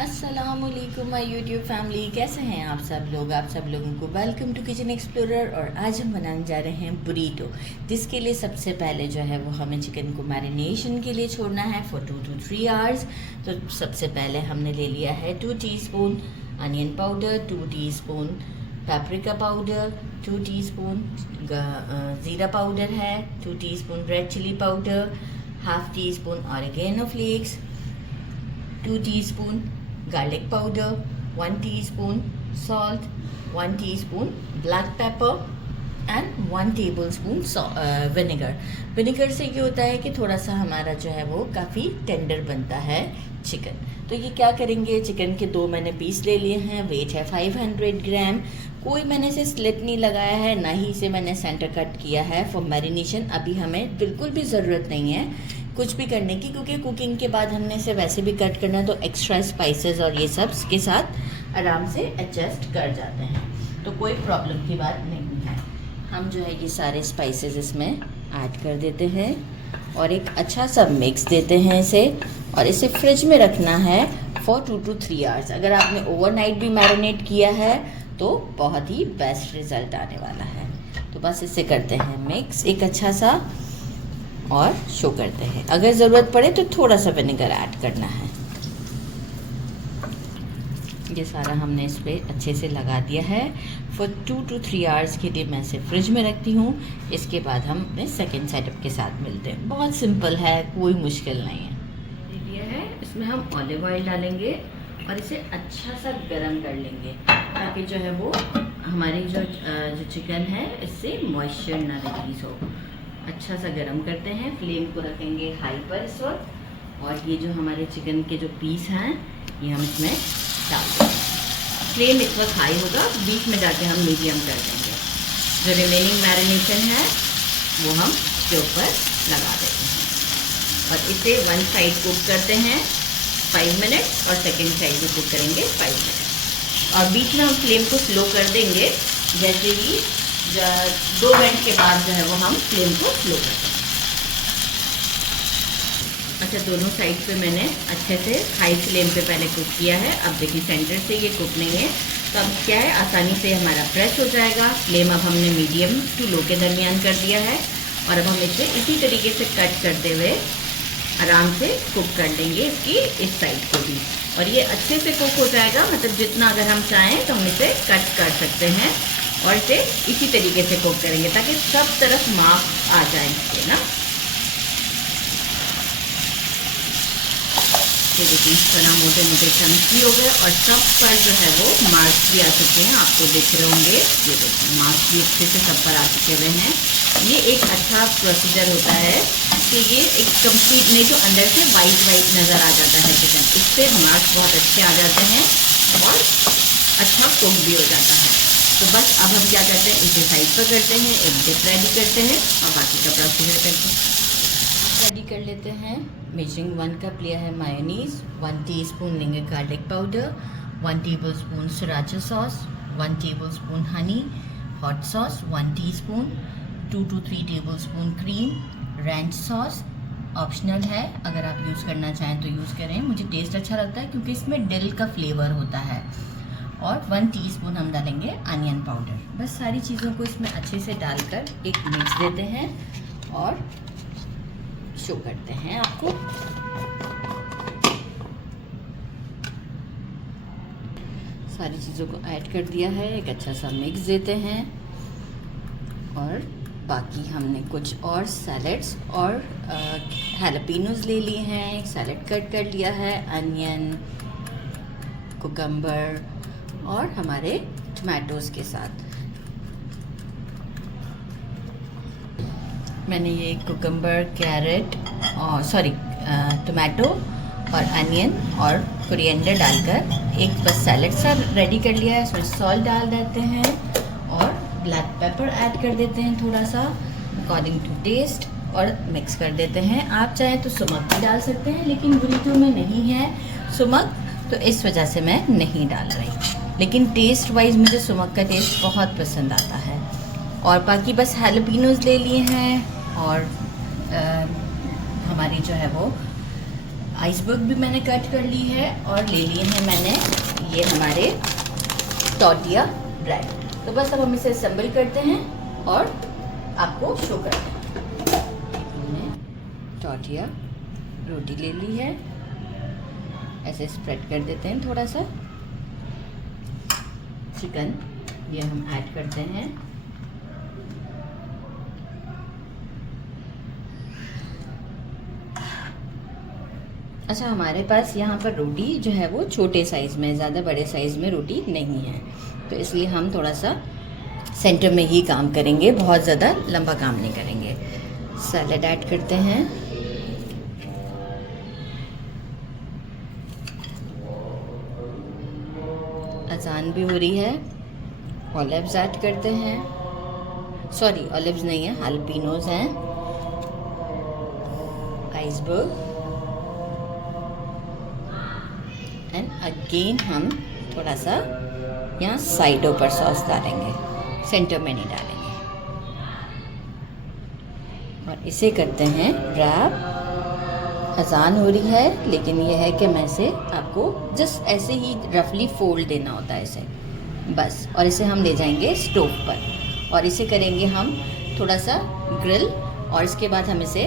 अस्सलामुअलैकुम my YouTube family, कैसे हैं आप सब लोग। आप सब लोगों को वेलकम टू किचन एक्सप्लोरर। और आज हम बनाने जा रहे हैं बुरीटो, जिसके लिए सबसे पहले जो है वो हमें चिकन को मैरिनेशन के लिए छोड़ना है फॉर 2 to 3 आवर्स। तो सबसे पहले हमने ले लिया है 2 teaspoon onion powder, 2 teaspoon paprika powder, 2 teaspoon ज़ीरा पाउडर है, 2 teaspoon red chilli powder, half teaspoon oregano flakes, 2 teaspoon garlic powder, 1 teaspoon salt, 1 teaspoon black pepper and 1 tablespoon vinegar। Vinegar से ये होता है कि थोड़ा सा हमारा जो है वो काफ़ी टेंडर बनता है चिकन। तो ये क्या करेंगे, चिकन के 2 मैंने पीस ले लिए हैं, वेट है 500 ग्राम। कोई मैंने इसे स्लिट नहीं लगाया है, ना ही इसे मैंने सेंटर कट किया है फॉर मैरिनेशन। अभी हमें बिल्कुल भी ज़रूरत नहीं है कुछ भी करने की, क्योंकि कुकिंग के बाद हमने इसे वैसे भी कट करना है, तो एक्स्ट्रा स्पाइसेस और ये सब के साथ आराम से एडजस्ट कर जाते हैं, तो कोई प्रॉब्लम की बात नहीं है। हम जो है ये सारे स्पाइसेस इसमें ऐड कर देते हैं और एक अच्छा सा मिक्स देते हैं इसे, और इसे फ्रिज में रखना है फॉर 2 to 3 आवर्स। अगर आपने ओवरनाइट भी मैरिनेट किया है तो बहुत ही बेस्ट रिज़ल्ट आने वाला है। तो बस इसे करते हैं मिक्स एक अच्छा सा और शो करते हैं। अगर ज़रूरत पड़े तो थोड़ा सा विनेगर ऐड करना है। ये सारा हमने इस पर अच्छे से लगा दिया है। फॉर 2 to 3 आवर्स के लिए मैं इसे फ्रिज में रखती हूँ। इसके बाद हम अपने सेकेंड सेटअप के साथ मिलते हैं। बहुत सिंपल है, कोई मुश्किल नहीं है। लिया है, इसमें हम ऑलिव ऑयल डालेंगे और इसे अच्छा सा गर्म कर लेंगे, ताकि जो है वो हमारी जो चिकन है इससे मॉइस्चर ना रिलीज़ हो। अच्छा सा गर्म करते हैं, फ्लेम को रखेंगे हाई पर इस वक्त, और ये जो हमारे चिकन के जो पीस हैं ये हम इसमें डाल देंगे। फ्लेम इस वक्त हाई होगा, बीच में जाके हम मीडियम कर देंगे। जो रिमेनिंग मैरिनेशन है वो हम इसके ऊपर लगा देते हैं और इसे 1 साइड कुक करते हैं 5 मिनट और सेकेंड साइड भी कुक करेंगे 5 मिनट। और बीच में हम फ्लेम को स्लो कर देंगे, जैसे ही 2 मिनट के बाद जो है वो हम फ्लेम को स्लो कर देंगे। अच्छा, दोनों साइड पे मैंने अच्छे से हाई फ्लेम पे पहले कुक किया है। अब देखिए सेंटर से ये कुक नहीं है, तो अब क्या है, आसानी से हमारा प्रेस हो जाएगा। फ्लेम अब हमने मीडियम टू लो के दरमियान कर दिया है, और अब हम इसे इसी तरीके से कट करते हुए आराम से कुक कर लेंगे इसकी इस साइड को भी, और ये अच्छे से कुक हो जाएगा। मतलब जितना अगर हम चाहें तो हम इसे कट कर सकते हैं, और इसे इसी तरीके से कुक करेंगे ताकि सब तरफ मार्क आ जाए इसके ना। ये देखिए इस तरह मोटे मोटे चंक्स भी हो गए, और सब पर जो है वो मार्क्स भी आ चुके हैं, आपको दिख रहे होंगे। ये देखिए मार्क्स भी अच्छे से सब पर आ चुके हुए हैं। ये एक अच्छा प्रोसीजर होता है कि ये एक कंप्लीट नहीं तो अंदर से वाइट वाइट नज़र आ जाता है चिकन, इससे मार्क्स बहुत अच्छे आ जाते हैं और अच्छा कुक भी हो जाता है। तो बस अब हम क्या करते हैं, इसे साइड पर करते हैं, एक डिप रेडी करते हैं और बाकी का प्रोसीजर करते हैं। रेडी कर लेते हैं। मेजरिंग 1 कप लिया है मायोनीज़, 1 टीस्पून लेंगे garlic powder, 1 tablespoon सराचा sauce, 1 tablespoon Honey, hot sauce 1 teaspoon, 2 to 3 tablespoon cream, ranch sauce optional है, अगर आप यूज़ करना चाहें तो यूज़ करें। मुझे टेस्ट अच्छा लगता है क्योंकि इसमें डिल का फ्लेवर होता है। और 1 टीस्पून हम डालेंगे अनियन पाउडर। बस सारी चीज़ों को इसमें अच्छे से डालकर एक मिक्स देते हैं और शो करते हैं आपको। सारी चीज़ों को ऐड कर दिया है, एक अच्छा सा मिक्स देते हैं, और बाकी हमने कुछ और सैलड्स और हैलापिनोज ले लिए हैं। एक सैलड कट कर लिया है, अनियन, कुकम्बर और हमारे टमाटोज़ के साथ। मैंने ये कुकम्बर, कैरेट और टमाटो और अनियन और कोरिएंडर डालकर एक बस सैलड सा रेडी कर लिया है। इसमें सॉल्ट डाल देते हैं और ब्लैक पेपर ऐड कर देते हैं थोड़ा सा अकॉर्डिंग टू टेस्ट, और मिक्स कर देते हैं। आप चाहें तो सुमक भी डाल सकते हैं, लेकिन बुरीटो में नहीं है सुमक, तो इस वजह से मैं नहीं डाल रही। लेकिन टेस्ट वाइज मुझे सुमक का टेस्ट बहुत पसंद आता है। और बाकी बस हैलापिनोज ले लिए हैं, और हमारी जो है वो आइसबर्ग भी मैंने कट कर ली है और ले लिए हैं मैंने ये हमारे टॉर्टिया ब्रेड। तो बस अब हम इसे असेंबल करते हैं और आपको शो करते हैं। हमने टॉर्टिया रोटी ले ली है, ऐसे स्प्रेड कर देते हैं। थोड़ा सा चिकन ये हम ऐड करते हैं। अच्छा, हमारे पास यहाँ पर रोटी जो है वो छोटे साइज़ में, ज़्यादा बड़े साइज़ में रोटी नहीं है, तो इसलिए हम थोड़ा सा सेंटर में ही काम करेंगे, बहुत ज़्यादा लंबा काम नहीं करेंगे। सैलेड ऐड करते हैं। अजान भी हो रही है। ऑलिव्स ऐड करते हैं, सॉरी ऑलिव्स नहीं है, हालपिनोज हैं। आइसबर्ग एंड अगेन हम थोड़ा सा यहाँ साइडों पर सॉस डालेंगे, सेंटर में नहीं डालेंगे। और इसे करते हैं रैप। अजान हो रही है, लेकिन यह है कि मैं इसे आपको जस्ट ऐसे ही रफली फोल्ड देना होता है इसे बस। और इसे हम ले जाएंगे स्टोव पर और इसे करेंगे हम थोड़ा सा ग्रिल, और इसके बाद हम इसे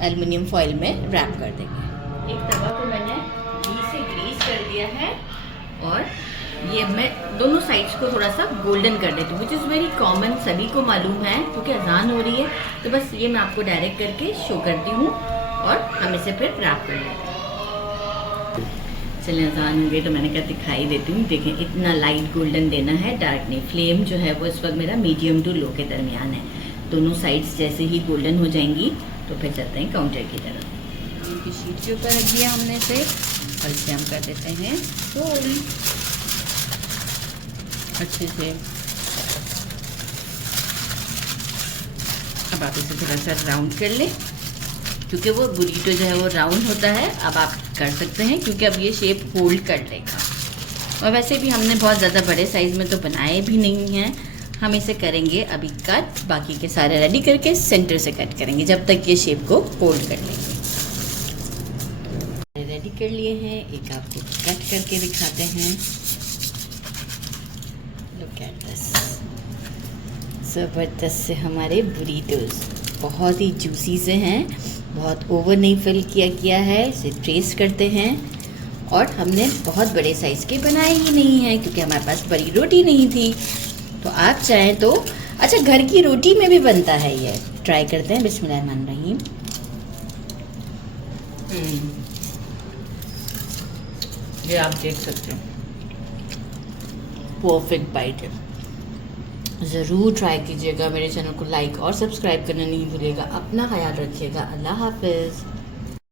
एल्युमिनियम फॉइल में रैप कर देंगे। एक तवा को मैंने घी से ग्रीस कर दिया है और ये मैं दोनों साइड्स को थोड़ा सा गोल्डन कर देती हूँ, विच इज़ वेरी कॉमन, सभी को मालूम है क्योंकि अजान हो रही है। तो बस ये मैं आपको डायरेक्ट करके शो करती हूँ और हम इसे फिर रैप कर लेते हैं। चलिए, अजान हो गई तो मैंने कहा दिखाई देती हूँ। देखें, इतना लाइट गोल्डन देना है, डार्क नहीं। फ्लेम जो है वो इस वक्त मेरा मीडियम टू लो के दरमियान है। दोनों साइड्स जैसे ही गोल्डन हो जाएंगी तो फिर चलते हैं काउंटर की तरफ। की शीट के ऊपर रख दिया हमने इसे और इसे हम कर देते हैं रोल अच्छे से। अब आप इसे थोड़ा सा राउंड कर लें, क्योंकि वो बुरीटो जो है वो राउंड होता है। अब आप कर सकते हैं क्योंकि अब ये शेप होल्ड कर लेगा। और वैसे भी हमने बहुत ज़्यादा बड़े साइज़ में तो बनाए भी नहीं हैं, हम इसे करेंगे अभी कट। बाकी के सारे रेडी करके सेंटर से कट करेंगे जब तक ये शेप को होल्ड कर लेंगे। रेडी कर लिए हैं, एक आपको कट करके दिखाते हैं। लुक एट दिस, ज़बरदस्त से हमारे बुरीटोस बहुत ही जूसी से हैं, बहुत ओवर नहीं फिल किया गया है। इसे ट्रेस करते हैं और हमने बहुत बड़े साइज़ के बनाए ही नहीं हैं क्योंकि हमारे पास बड़ी रोटी नहीं थी। तो आप चाहें तो, अच्छा घर की रोटी में भी बनता है ये, ट्राई करते हैं। बिस्मिल्लाहिर्रहमानिर्रहीम। ये आप देख सकते हो, परफेक्ट बाइट है। ज़रूर ट्राई कीजिएगा। मेरे चैनल को लाइक और सब्सक्राइब करना नहीं भूलिएगा। अपना ख्याल रखिएगा। अल्लाह हाफिज़।